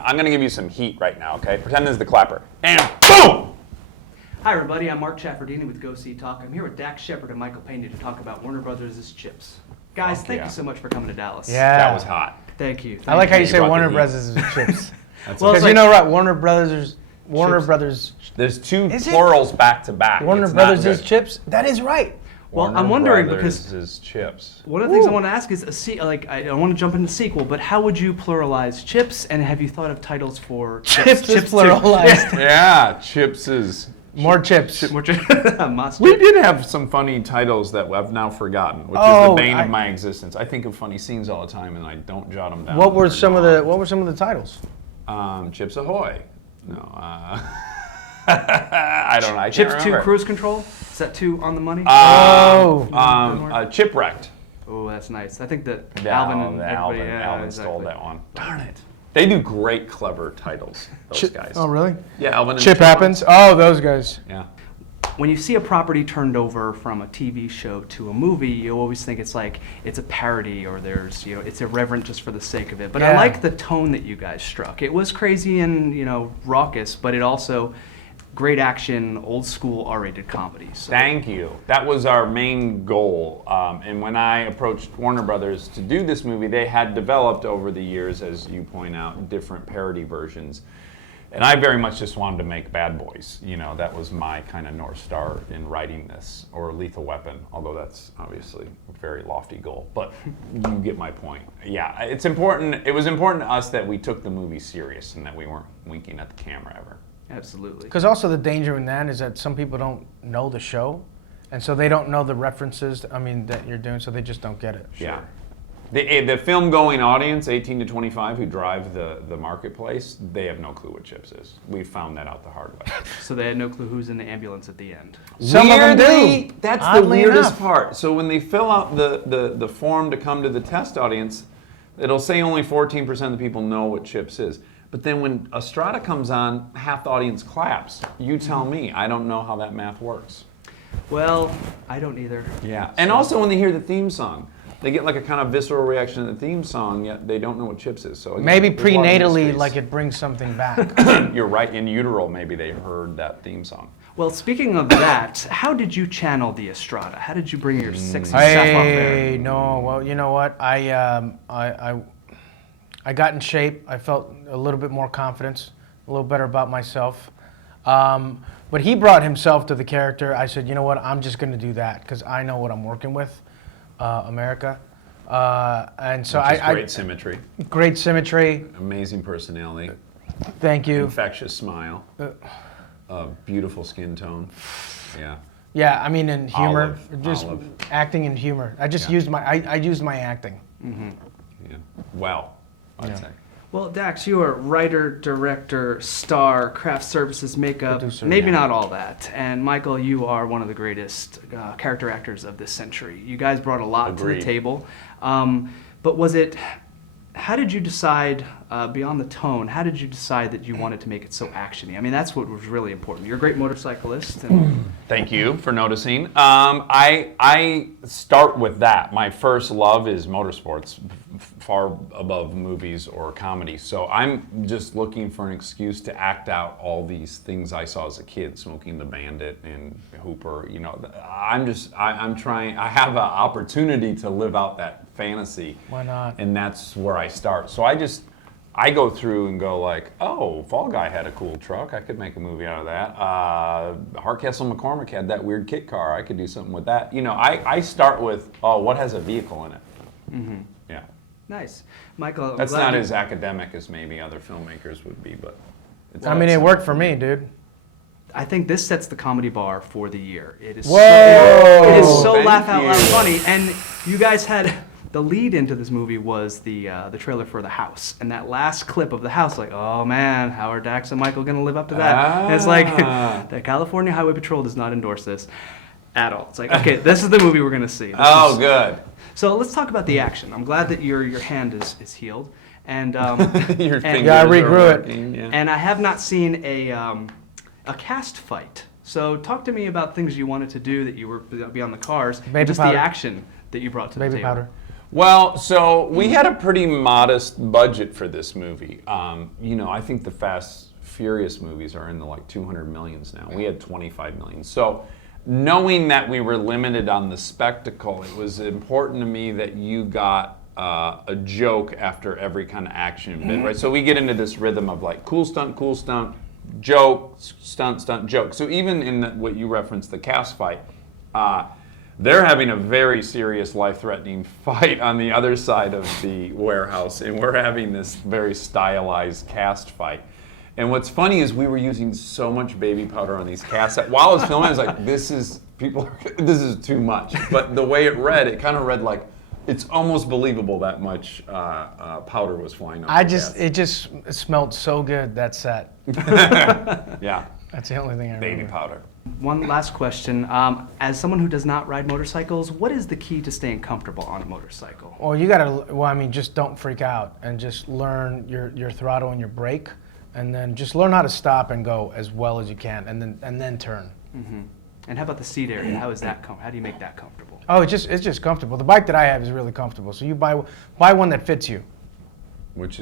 I'm going to give you some heat right now, okay? Pretend this is the clapper. And boom! Hi, everybody. I'm Mark Chaffardini with Go See Talk. I'm here with Dax Shepard and Michael Peña to talk about Warner Brothers' Chips. Guys, thank you so much for coming to Dallas. Yeah. That was hot. Thank you. I like how you say brought the Warner heat. Brothers' Chips. Well, Because you know what? Warner Brothers There's two Is it? plurals back to back. Warner It's not Brothers' good. Chips? That is right. Well, Warner I'm wondering Brothers' because Chips. one of the things I want to ask is, I don't want to jump into the sequel, but how would you pluralize Chips, and have you thought of titles for Chips is too? pluralized. Yeah, Chips is... More chips. Mustard. We did have some funny titles that I've now forgotten, which is the Oh, bane of my existence. I think of funny scenes all the time, and I don't jot them down. What were They're some of gone. the titles? Chips Ahoy. No, I don't know. I can't Chips 2 remember. Cruise Control? Is that 2 on the money? Chipwrecked. Oh, that's nice. I think that Yeah, Alvin and everybody, Alvin exactly. stole that one. Darn it. They do great, clever titles, those guys. Oh, really? Yeah, Alvin and Chip Happens? Oh, those guys. Yeah. When you see a property turned over from a TV show to a movie, you always think it's like it's a parody or it's irreverent just for the sake of it. But I Yeah. like the tone that you guys struck. It was crazy and raucous, but it also great action, old school R-rated comedy. So. Thank you. That was our main goal. And when I approached Warner Brothers to do this movie, they had developed over the years, as you point out, different parody versions. And I very much just wanted to make Bad Boys. That was my kind of North Star in writing this, or Lethal Weapon, although that's obviously a very lofty goal. But you get my point. Yeah, it's important. It was important to us that we took the movie serious and that we weren't winking at the camera ever. Absolutely. Because also the danger in that is that some people don't know the show, and so they don't know the references, that you're doing, so they just don't get it. Yeah. The film-going audience, 18 to 25, who drive the marketplace, they have no clue what Chips is. We found that out the hard way. So they had no clue who's in the ambulance at the end. Some of them Weirdly, do. that's Oddly the weirdest enough. part. So when they fill out the form to come to the test audience, it'll say only 14% of the people know what Chips is. But then when Estrada comes on, half the audience claps. You tell me. I don't know how that math works. Well, I don't either. Yeah. And also when they hear the theme song, they get like a kind of visceral reaction to the theme song, yet they don't know what Chips is. So again, Maybe there's a lot of prenatally, mysteries. like it brings something back. You're right. In utero, maybe they heard that theme song. Well, speaking of that, how did you channel the Estrada? How did you bring your sexy stuff up there? Hey, no. Well, you know what? I got in shape. I felt a little bit more confidence, a little better about myself. But he brought himself to the character. I said, you know what? I'm just going to do that because I know what I'm working with, America. And so Which is great symmetry. Great symmetry. Amazing personality. Thank you. Infectious smile. Beautiful skin tone. Yeah. Yeah, and humor, just Olive. acting and humor. I just Yeah. used I used my acting. Yeah. Well, I'd say. Well, Dax, you are writer, director, star, craft services, makeup, Producer, maybe yeah. not all that. And Michael, you are one of the greatest character actors of this century. You guys brought a lot to Agreed. the table. But how did you decide, beyond the tone, how did you decide that you wanted to make it so actiony? That's what was really important. You're a great motorcyclist. And Thank you for noticing. I start with that. My first love is motorsports, far above movies or comedy. So I'm just looking for an excuse to act out all these things I saw as a kid, Smoking the Bandit and Hooper. I'm trying. I have an opportunity to live out that fantasy. Why not? And that's where I start. So I go through and go like, oh, Fall Guy had a cool truck. I could make a movie out of that. Hardcastle McCormick had that weird kit car. I could do something with that. I start with, oh, what has a vehicle in it? Mm-hmm. Yeah. nice. Michael, I'm That's glad not you- as academic as maybe other filmmakers would be, but it's It worked for me, dude. I think this sets the comedy bar for the year. It is Whoa! it is so Thank laugh out loud you. funny, and you guys had the lead into this movie was the trailer for The House, and that last clip of The House, like, oh man, how are Dax and Michael gonna live up to that? And it's like the California Highway Patrol does not endorse this at all. It's like, okay, this is the movie we're gonna see. Good. So let's talk about the action. I'm glad that your hand is healed, and Your and- fingers Yeah, I are regrew it. working, yeah. and I have not seen a cast fight. So talk to me about things you wanted to do that you were beyond the cars, Baby and just powder. the action that you brought to the Baby table. powder. Well, so we had a pretty modest budget for this movie. You know, I think the Fast Furious movies are in the like 200 millions now. We had 25 million. So knowing that we were limited on the spectacle, it was important to me that you got a joke after every kind of action bit, right? So we get into this rhythm of like cool stunt, joke, stunt, joke. So even in what you referenced, the cast fight, they're having a very serious, life-threatening fight on the other side of the warehouse, and we're having this very stylized cast fight. And what's funny is we were using so much baby powder on these casts that while I was filming, I was like, this is too much. But the way it kind of read like, it's almost believable that much powder was flying off. It smelled so good, that set. Yeah. That's the only thing I remember. Baby powder. One last question. As someone who does not ride motorcycles, what is the key to staying comfortable on a motorcycle? Well, just don't freak out and just learn your throttle and your brake, and then just learn how to stop and go as well as you can, and then turn. Mm-hmm. And how about the seat area? How is that? How do you make that comfortable? Oh, it's just comfortable. The bike that I have is really comfortable. So you buy one that fits you. Which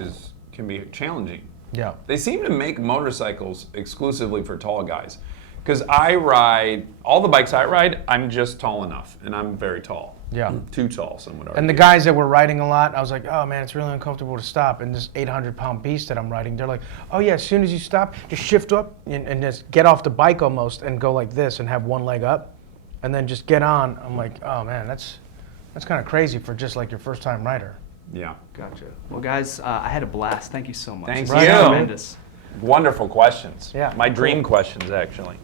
can be challenging. Yeah. They seem to make motorcycles exclusively for tall guys. Because I ride, all the bikes I ride, I'm just tall enough. And I'm very tall. Yeah. Too tall, some would argue. And the guys that were riding a lot, I was like, oh man, it's really uncomfortable to stop. And this 800-pound beast that I'm riding, they're like, oh yeah, as soon as you stop, just shift up and just get off the bike almost and go like this and have one leg up. And then just get on. I'm like, oh man, that's kind of crazy for just like your first time rider. Yeah. Gotcha. Well, guys, I had a blast. Thank you so much. Thank This was you. tremendous. Wonderful questions. Yeah. My dream questions, actually.